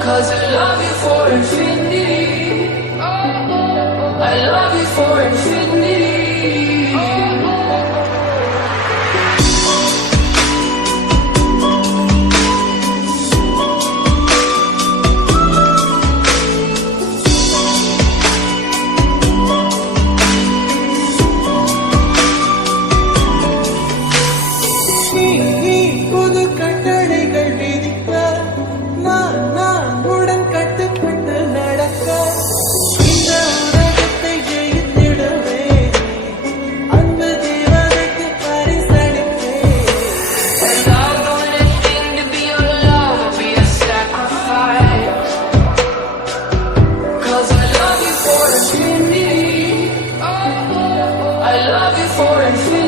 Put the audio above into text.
'Cause I love you for infinity. I love you for infinity. புது கட்டளைகள் விதிக்க நான் உடன் கட்டுப்பட்டு நடக்க இந்த உலகத்தை ஜெயித்திடவே அன்பு தேவதைக்கு பரிசளிப்பேன். And I'll do anything to be your love, I'll be a sacrifice. 'Cause I love you for infinity. I love you for infinity.